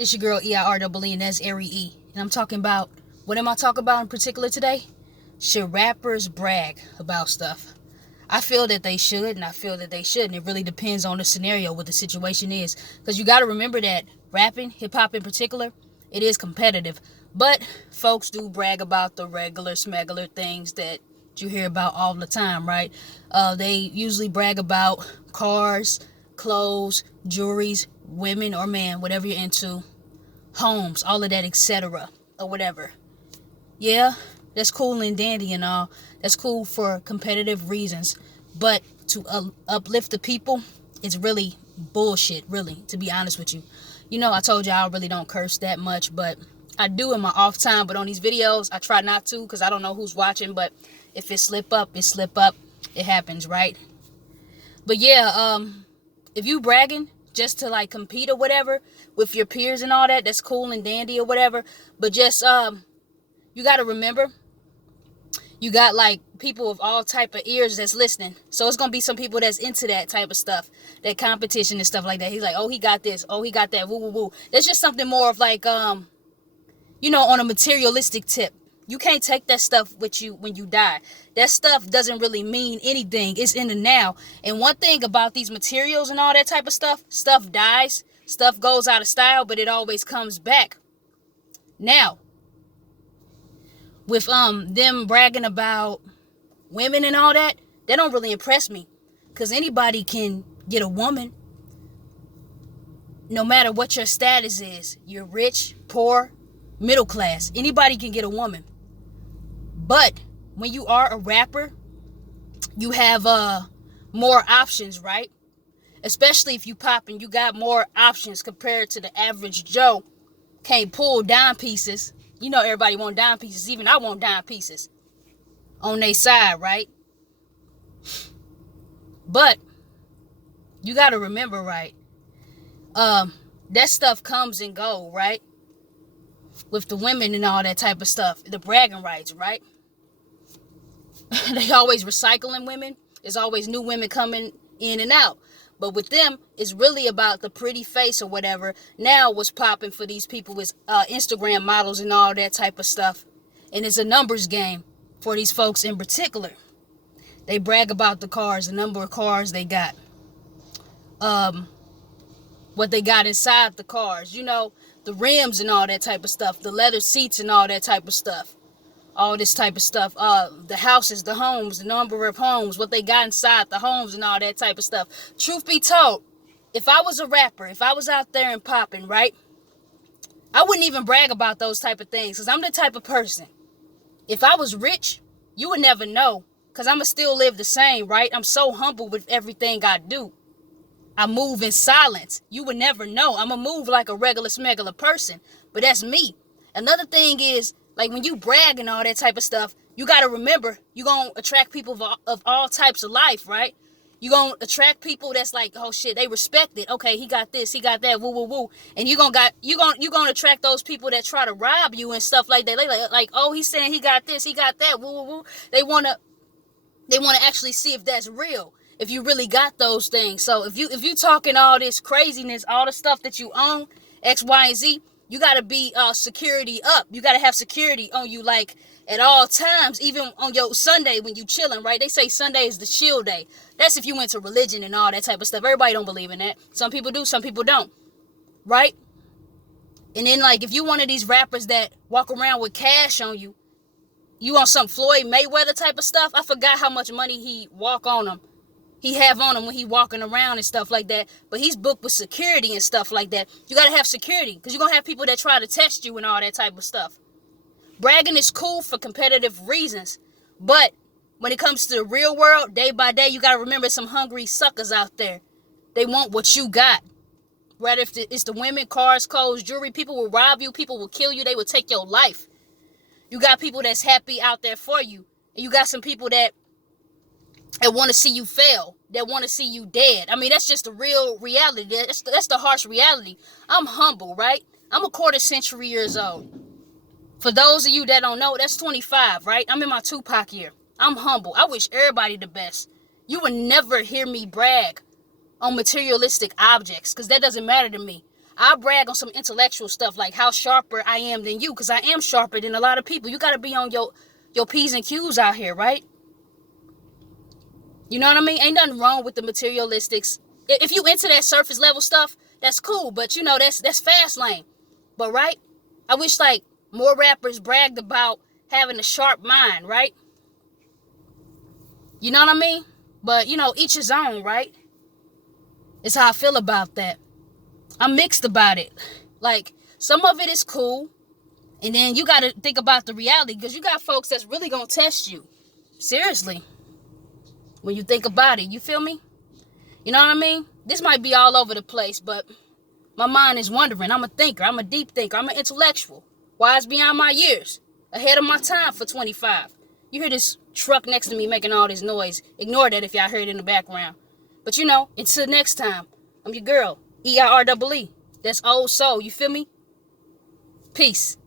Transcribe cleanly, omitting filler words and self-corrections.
This your girl EIREE, and that's Ari E. And I'm talking about, what am I talking about in particular today? Should rappers brag about stuff? I feel that they should, and I feel that they shouldn't. It really depends on the scenario, what the situation is. Because you got to remember that rapping, hip hop in particular, it is competitive. But folks do brag about the regular smegular things that you hear about all the time, right? They usually brag about cars, clothes, jewelries, women or man, whatever you're into, homes, all of that, etc., or whatever. Yeah, that's cool and dandy and all. That's cool for competitive reasons. But to uplift the people, it's really bullshit, really, to be honest with you. You know, I told you I really don't curse that much, but I do in my off time. But on these videos, I try not to because I don't know who's watching. But if it slip up, it slip up. It happens, right? But yeah, if you bragging just to like compete or whatever with your peers and all that, that's cool and dandy or whatever. But just you got to remember, you got like people of all type of ears that's listening. So it's gonna be some people that's into that type of stuff, that competition and stuff like that. He's like, oh, he got this, oh, he got that, woo woo woo. That's just something more of like on a materialistic tip. You can't take that stuff with you when you die. That stuff doesn't really mean anything. It's in the now. And one thing about these materials and all that type of stuff dies, stuff goes out of style, but it always comes back. Now, with them bragging about women and all that, that don't really impress me. Cause anybody can get a woman, no matter what your status is. You're rich, poor, middle class. Anybody can get a woman. But when you are a rapper, you have more options, right? Especially if you popping, you got more options compared to the average Joe. Can't pull dime pieces. You know everybody want dime pieces. Even I want dime pieces on their side, right? But you got to remember, right? That stuff comes and go, right? With the women and all that type of stuff, the bragging rights, right? They always recycling women. There's always new women coming in and out. But with them, it's really about the pretty face or whatever. Now what's popping for these people is Instagram models and all that type of stuff. And it's a numbers game for these folks in particular. They brag about the cars, the number of cars they got. What they got inside the cars. You know, the rims and all that type of stuff. The leather seats and all that type of stuff. All this type of stuff, the houses, the homes, the number of homes, what they got inside the homes and all that type of stuff. Truth be told, if I was a rapper, if I was out there and popping, right, I wouldn't even brag about those type of things because I'm the type of person. If I was rich, you would never know because I'ma still live the same, right? I'm so humble with everything I do. I move in silence. You would never know. I'ma move like a regular smegular person, but that's me. Another thing is, like when you brag and all that type of stuff, you got to remember, you're going to attract people of all types of life, right? You're going to attract people that's like, oh shit, they respect it. Okay, he got this, he got that, woo woo woo. And you're going to attract those people that try to rob you and stuff like that. Like, oh, he's saying he got this, he got that, woo woo woo. They want to actually see if that's real. If you really got those things. So if you talking all this craziness, all the stuff that you own, X, Y, and Z, you got to be security up. You got to have security on you like at all times, even on your Sunday when you chilling, right? They say Sunday is the chill day. That's if you went to religion and all that type of stuff. Everybody don't believe in that. Some people do, some people don't, right? And then like if you one of these rappers that walk around with cash on you, you on some Floyd Mayweather type of stuff. I forgot how much money he walk on him. He have on him when he walking around and stuff like that. But he's booked with security and stuff like that. You got to have security because you're going to have people that try to test you and all that type of stuff. Bragging is cool for competitive reasons. But when it comes to the real world, day by day, you got to remember some hungry suckers out there. They want what you got. Rather if it's the women, cars, clothes, jewelry, people will rob you. People will kill you. They will take your life. You got people that's happy out there for you. And you got some people that want to see you fail, that want to see you dead. I mean, that's just the real reality. That's the harsh reality. I'm humble, right? I'm a quarter century years old. For those of you that don't know, that's 25, right? I'm in my Tupac year. I'm humble. I wish everybody the best. You would never hear me brag on materialistic objects because that doesn't matter to me. I brag on some intellectual stuff, like how sharper I am than you, because I am sharper than a lot of people. You got to be on your P's and Q's out here, right? You know what I mean? Ain't nothing wrong with the materialistics. If you into that surface level stuff, that's cool. But you know, that's fast lane. But right? I wish like more rappers bragged about having a sharp mind, right? You know what I mean? But you know, each his own, right? It's how I feel about that. I'm mixed about it. Like, some of it is cool. And then you got to think about the reality, because you got folks that's really going to test you. Seriously. When you think about it, you feel me? You know what I mean? This might be all over the place, but my mind is wondering. I'm a thinker. I'm a deep thinker. I'm an intellectual. Wise beyond my years. Ahead of my time for 25. You hear this truck next to me making all this noise. Ignore that if y'all heard it in the background. But you know, until next time, I'm your girl, EIREE. That's old soul. You feel me? Peace.